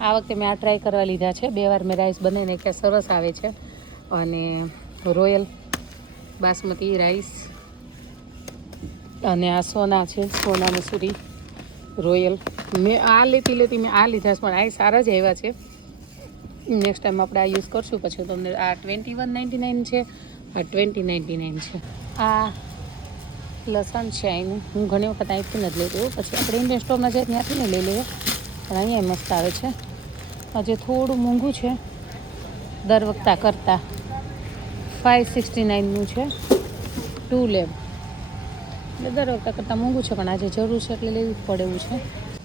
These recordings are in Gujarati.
આ વખતે મેં આ ટ્રાય કરવા લીધા છે. બે વાર મેં રાઈસ બનાવીને કે સરસ આવે છે. અને રોયલ બાસમતી રાઈસ અને આ સોના છે, સોના મસૂરી રોયલ. મેં આ લેતી લેતી મેં આ લીધા છે, પણ આ સારા જ આવ્યા છે. નેક્સ્ટ ટાઈમ આપણે આ યુઝ કરશું, પછી તમને આ ટ્વેન્ટી વન નાઇન્ટી નાઇન છે, આ ટ્વેન્ટી નાઇન્ટી નાઇન છે. આ લસણ છે અહીંનું હું ઘણી વખત અહીંથી નથી લેતી પછી આપણે ઇન્ડિયન સ્ટોરમાં જઈએ ત્યાંથી ને લઈ લઈએ. પણ અહીંયા મસ્ત આવે છે. આજે થોડું મોંઘું છે. દર વખતા કરતાં ફાઇવ સિક્સટી નાઇનનું છે. ટુ લેબ એટલે દર વખતા કરતાં મોંઘું છે, પણ આજે જરૂર છે એટલે લેવું જ પડે એવું છે.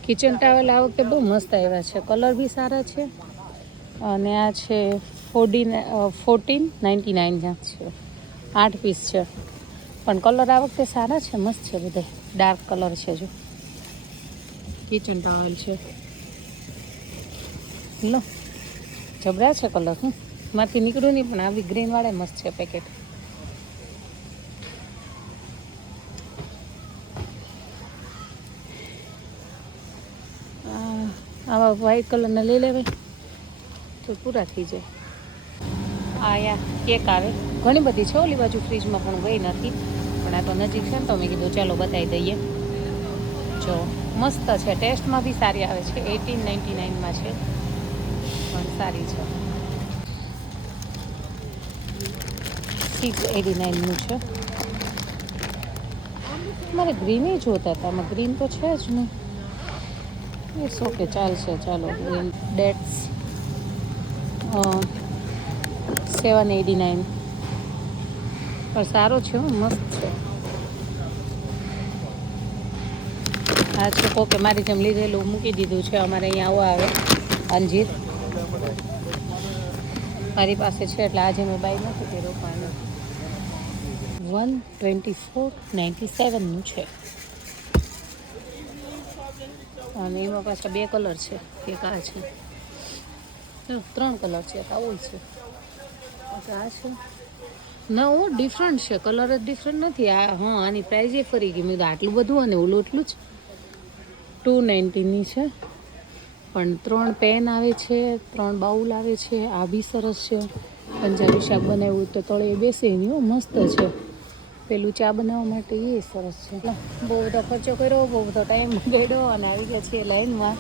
કિચન ટાવેલ આ વખતે બહુ મસ્ત આવ્યા છે. કલર બી સારા છે. અને આ છે ફોર્ટીન ફોર્ટીન નાઇન્ટી નાઇન છે. આઠ પીસ છે. પણ કલર આ વખતે સારા છે, મસ્ત છે બધે. ડાર્ક કલર છે જો. કિચન ટાવેલ છે. લો. જબરા છે કલર હું માંથી નીકળું નહીં, પણ આવી ગ્રીનવાળે મસ્ત છે પેકેટ. આવા વ્હાઈટ કલરના લઈ લેવાય, તો પૂરા થઈ જાય. આ અહીંયા કેક આવે. ઘણી બધી છે ઓલી બાજુ ફ્રીજમાં પણ ગઈ નથી. પણ આ તો નજીક છે ને, તો મેં કીધું ચાલો બતાવી દઈએ. જો, મસ્ત છે. ટેસ્ટમાં બી સારી આવે છે. એટીન નાઇન્ટી નાઇનમાં છે. પણ સારી છે. સિક્સ એટી નાઇનનું છે. મારે ગ્રીન જોતા હતા આમાં ગ્રીન તો છે જ નહીં. ઇટ્સ ઓકે ચાલશે ચાલો green dates seven eighty nine પણ સારો છે હો, મસ્ત છે. આ છે કોકે મારી જેમ લીધેલું મૂકી દીધું છે અમારે અહીંયા આવો આવે અંજીર. મારી પાસે છે એટલે આજે મેં બાય નથી તે પણ વન ટ્વેન્ટી ફોર નાઇન્ટી સેવનનું છે. અને એમાં પાછા બે કલર છે, એક આ છે. ત્રણ કલર છે, એક આવો છે. આ છે. ના, ઓ ડિફરન્ટ છે કલર જ ડિફરન્ટ નથી. આ, હા, આની પ્રાઇઝ એ ફરી ગઈ. મેં આટલું બધું અને ઓલું એટલું જ. ટુ નાઇન્ટીની છે. પણ ત્રણ પેન આવે છે, ત્રણ બાઉલ આવે છે, આ બી સરસ છે. પંજાબી શાક બનાવ્યું તો તળે બેસે નહીં મસ્ત છે. પેલું ચા બનાવવા માટે એ સરસ છે. બહુ બધો ખર્ચો કર્યો, બહુ બધો ટાઈમ ગયો અને આવી ગયા છીએ લાઈનમાં.